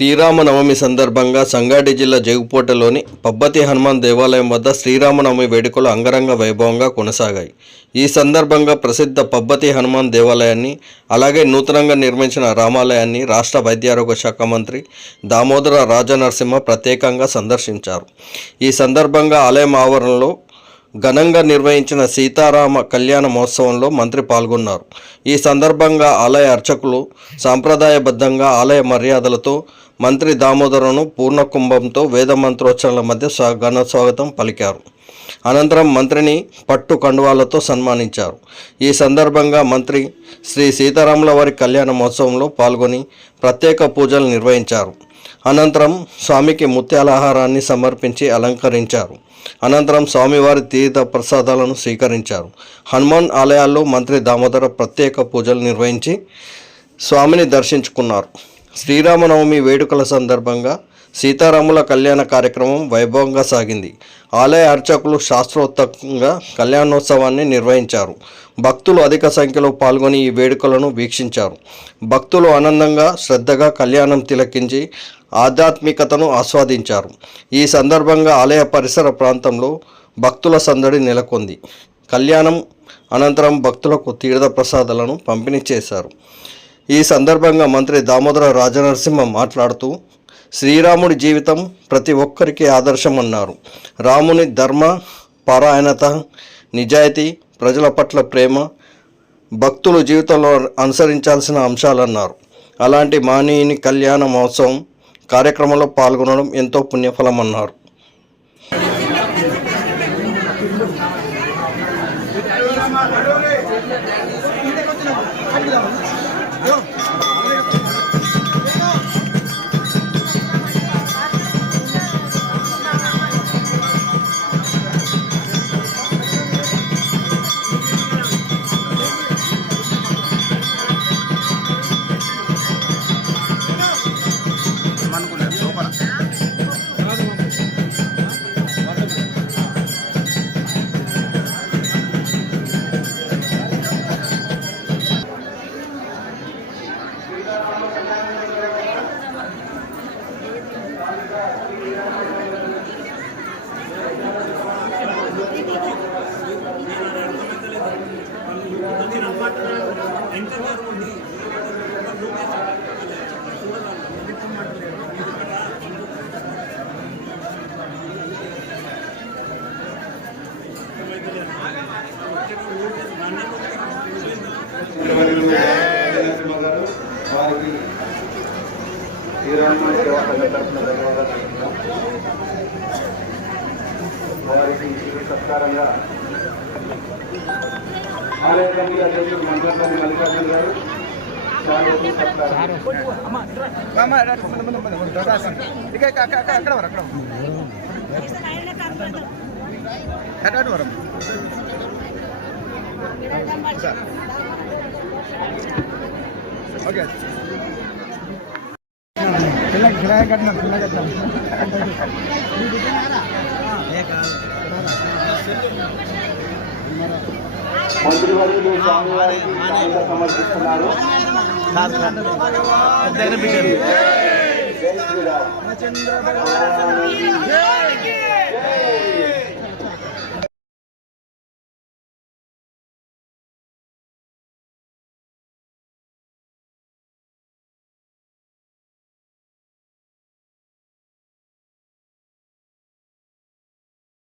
శ్రీరామనవమి సందర్భంగా సంగారెడ్డి జిల్లా జగుపోటలోని పబ్బతి హనుమాన్ దేవాలయం వద్ద శ్రీరామనవమి వేడుకలు అంగరంగ వైభవంగా కొనసాగాయి. ఈ సందర్భంగా ప్రసిద్ధ పబ్బతి హనుమాన్ దేవాలయాన్ని అలాగే నూతనంగా నిర్మించిన రామాలయాన్ని రాష్ట్ర వైద్యారోగ్య శాఖ మంత్రి దామోదర రాజనరసింహ ప్రత్యేకంగా సందర్శించారు. ఈ సందర్భంగా ఆలయం ఆవరణలో ఘనంగా నిర్వహించిన సీతారామ కళ్యాణ మహోత్సవంలో మంత్రి పాల్గొన్నారు. ఈ సందర్భంగా ఆలయ అర్చకులు సాంప్రదాయబద్ధంగా ఆలయ మర్యాదలతో మంత్రి దామోదరను పూర్ణ కుంభంతో వేద మంత్రోచ్చరణల మధ్య ఘన స్వాగతం పలికారు. అనంతరం మంత్రిని పట్టు కండువాలతో సన్మానించారు. ఈ సందర్భంగా మంత్రి శ్రీ సీతారాముల వారి కళ్యాణ మహోత్సవంలో పాల్గొని ప్రత్యేక పూజలు నిర్వహించారు. అనంతరం స్వామికి ముత్యాలహారాన్ని సమర్పించి అలంకరించారు. అనంతరం స్వామివారి తీర్థ ప్రసాదాలను స్వీకరించారు. హనుమాన్ ఆలయాల్లో మంత్రి దామోదర ప్రత్యేక పూజలు నిర్వహించి స్వామిని దర్శించుకున్నారు. శ్రీరామనవమి వేడుకల సందర్భంగా సీతారాముల కళ్యాణ కార్యక్రమం వైభవంగా సాగింది. ఆలయ అర్చకులు శాస్త్రోత్తంగా కళ్యాణోత్సవాన్ని నిర్వహించారు. భక్తులు అధిక సంఖ్యలో పాల్గొని ఈ వేడుకలను వీక్షించారు. భక్తులు ఆనందంగా శ్రద్ధగా కళ్యాణం తిలకించి ఆధ్యాత్మికతను ఆస్వాదించారు. ఈ సందర్భంగా ఆలయ పరిసర ప్రాంతంలో భక్తుల సందడి నెలకొంది. కళ్యాణం అనంతరం భక్తులకు తీర్థ ప్రసాదాలను పంపిణీ చేశారు. ఈ సందర్భంగా మంత్రి దామోదర రాజనరసింహ మాట్లాడుతూ శ్రీరాముడి జీవితం ప్రతి ఒక్కరికి ఆదర్శమన్నారు. రాముని ధర్మ పారాయణత నిజాయితీ ప్రజల పట్ల ప్రేమ భక్తులు జీవితంలో అనుసరించాల్సిన అంశాలన్నారు. అలాంటి మానీయుని కళ్యాణ మహోత్సవం కార్యక్రమంలో పాల్గొనడం ఎంతో పుణ్యఫలమన్నారు. అన్నారు నరసింహ తరఫున ధన్యవాదాలు తెలుపుతున్నాం. వారికి ఇది సత్కారంగా ఆలయ కమిటీ అధ్యక్షుడు మంత్రి మల్లికార్జున గారు చాలా సత్కారం మామ, రా, ముందు, ముందు, ముందు, ముందు, రా, రా. ఇక, ఇక, ఇక, ఇక, అక్కడ వర, అక్కడ వర. అటు, అటు వర. సార్. ఓకే పిల్లకి కిరాయి కట్టినా పిల్లకి మంత్రివర్యులు స్వామివారికి కానుక సమర్పిస్తున్నారు జై శ్రీరామ్.